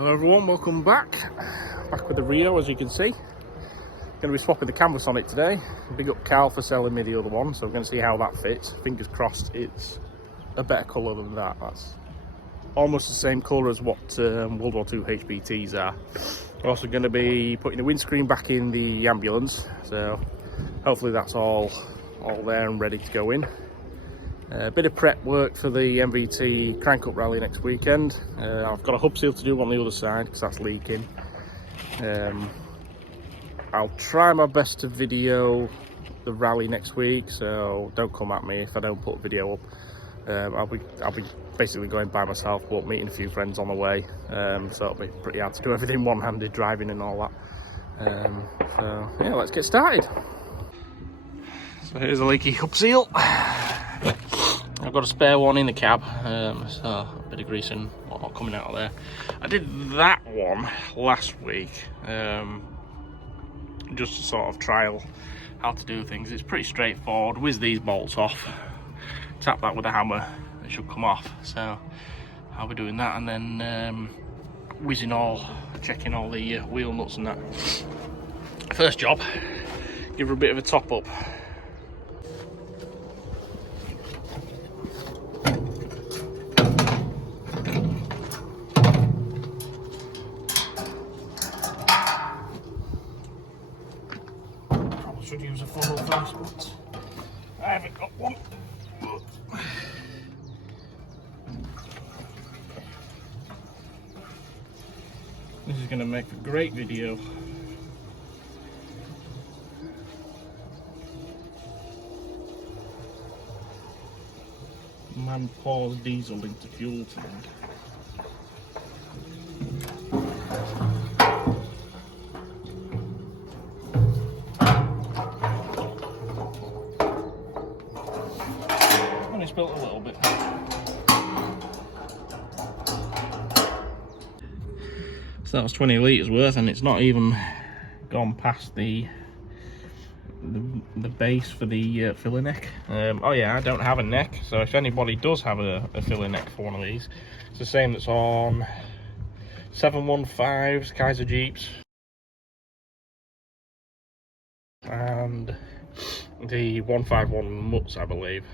Hello everyone, welcome back with the Rio. As you can see, going to be swapping the canvas on it today. Big up Carl for selling me the other one, so we're going to see how that fits. Fingers crossed it's a better colour than that. That's almost the same colour as what World War II HBTs are. We're also going to be putting the windscreen back in the ambulance, so hopefully that's all there and ready to go in. A bit of prep work for the MVT crank-up rally next weekend. I've got a hub seal to do on the other side because that's leaking. I'll try my best to video the rally next week, so don't come at me if I don't put a video up. I'll be basically going by myself, but meeting a few friends on the way, so it'll be pretty hard to do everything one-handed, driving and all that. So yeah, let's get started. So here's a leaky hub seal. I've got a spare one in the cab, so a bit of grease and whatnot coming out of there. I did that one last week, just to sort of trial how to do things. It's pretty straightforward. Whiz these bolts off, tap that with a hammer, it should come off. So I'll be doing that and then checking all the wheel nuts and that. First job, give her a bit of a top up. Should use a funnel first, but I haven't got one. This is going to make a great video. Man pours diesel into fuel tank. Built a little bit. So that was 20 litres worth, and it's not even gone past the base for the filler neck. Oh yeah, I don't have a neck, so if anybody does have a filler neck for one of these, it's the same that's on 715s, Kaiser Jeeps, and the 151 Mutts, I believe.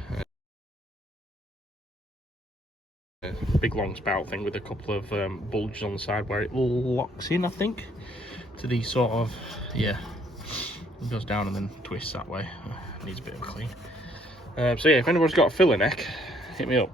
Big long spout thing with a couple of bulges on the side where it locks in, I think, to these sort of, yeah, it goes down and then twists that way. Needs a bit of a clean. So yeah, if anyone's got a filler neck, hit me up.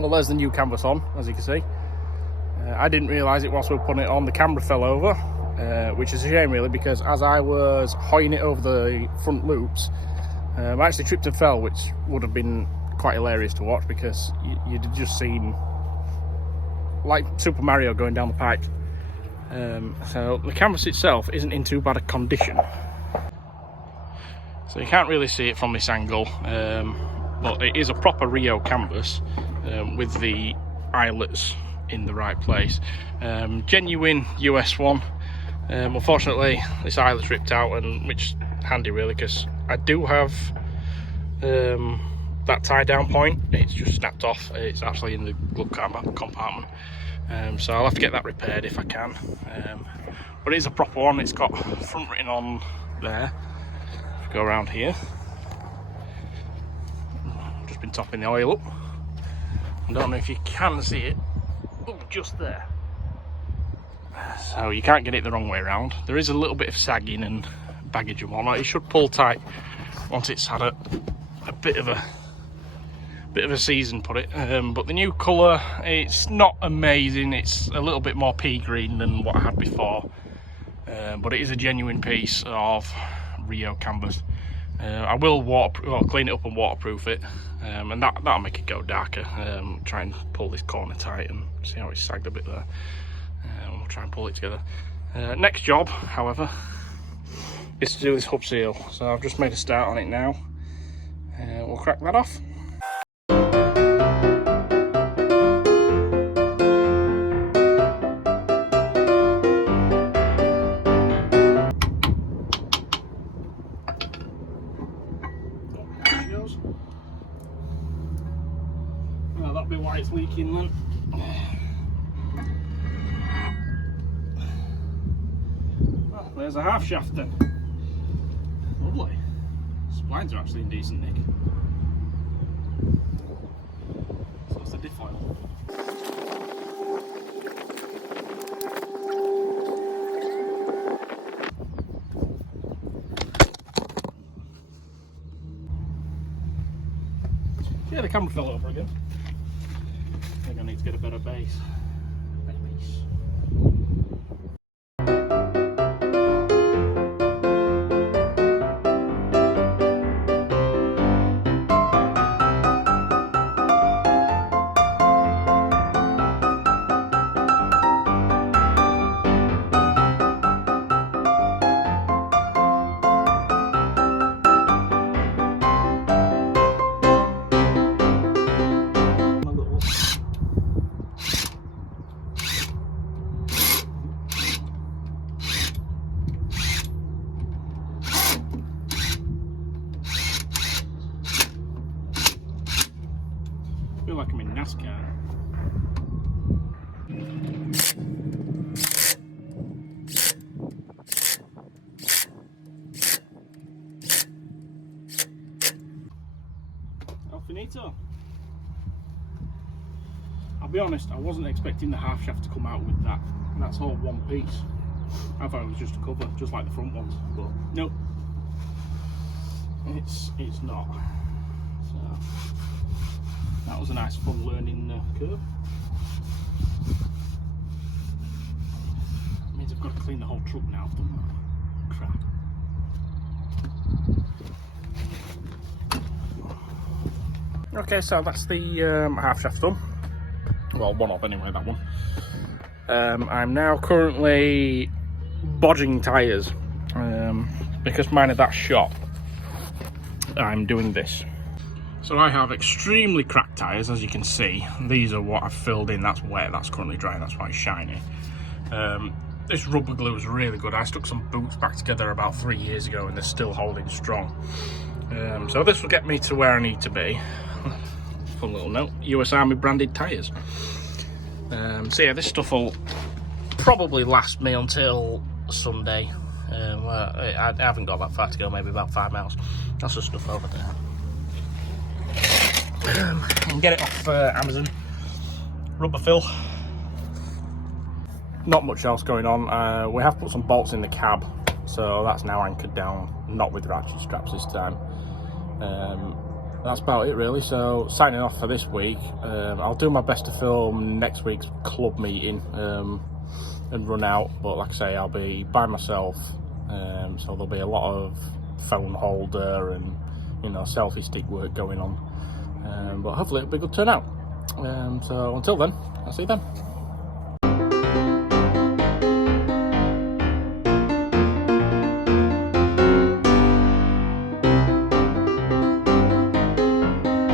Well, there's the new canvas on, as you can see. I didn't realise it whilst we were putting it on, the camera fell over, which is a shame really, because as I was hoying it over the front loops, I actually tripped and fell, which would have been quite hilarious to watch, because you'd just seen like Super Mario going down the pike. So the canvas itself isn't in too bad a condition, so you can't really see it from this angle, but it is a proper Rio canvas. With the eyelets in the right place. Genuine US one. Unfortunately this eyelet's ripped out, and which is handy really, because I do have that tie down point. It's just snapped off. It's actually in the glove compartment, so I'll have to get that repaired if I can. But it is a proper one. It's got front written on there. If we go around here, just been topping the oil up. I don't know if you can see it. Oh, just there. So you can't get it the wrong way around. There is a little bit of sagging and baggage and whatnot. It should pull tight once it's had a bit of a season put it. But the new colour, it's not amazing. It's a little bit more pea green than what I had before. But it is a genuine piece of Rio canvas. I will clean it up and waterproof it, and that'll make it go darker. Try and pull this corner tight and see how it's sagged a bit there. We'll try and pull it together. Next job, however, is to do this hub seal. So I've just made a start on it now. We'll crack that off. Well, that'll be why it's leaking then. Well, there's a half shaft then. Lovely. Splines are actually in decent nick. So that's the diff oil. Yeah, the camera fell over again. I think I need to get a better base. I feel like I'm in NASCAR. El finito. I'll be honest, I wasn't expecting the half shaft to come out with that. That's all one piece. I thought it was just a cover, just like the front ones, but nope. It's not. So that was a nice fun learning curve. That means I've got to clean the whole truck now. I've done that. Crap. Okay, so that's the half shaft done. Well, one of anyway, that one. I'm now currently bodging tyres because mine are that shot. I'm doing this. So I have extremely cracked tyres, as you can see. These are what I've filled in. That's wet, that's currently dry, that's why it's shiny. This rubber glue is really good. I stuck some boots back together about 3 years ago and they're still holding strong. So this will get me to where I need to be. Fun little note, US Army branded tyres. So yeah, this stuff will probably last me until Sunday. I haven't got that far to go, maybe about 5 miles. That's the stuff over there. I can get it off Amazon. Rubber fill. Not much else going on. We have put some bolts in the cab, so that's now anchored down, not with ratchet straps this time. That's about it really. So signing off for this week. I'll do my best to film next week's club meeting and run out, but like I say, I'll be by myself, so there'll be a lot of phone holder and, you know, selfie stick work going on, but hopefully it'll be a good turnout. So until then, I'll see you then.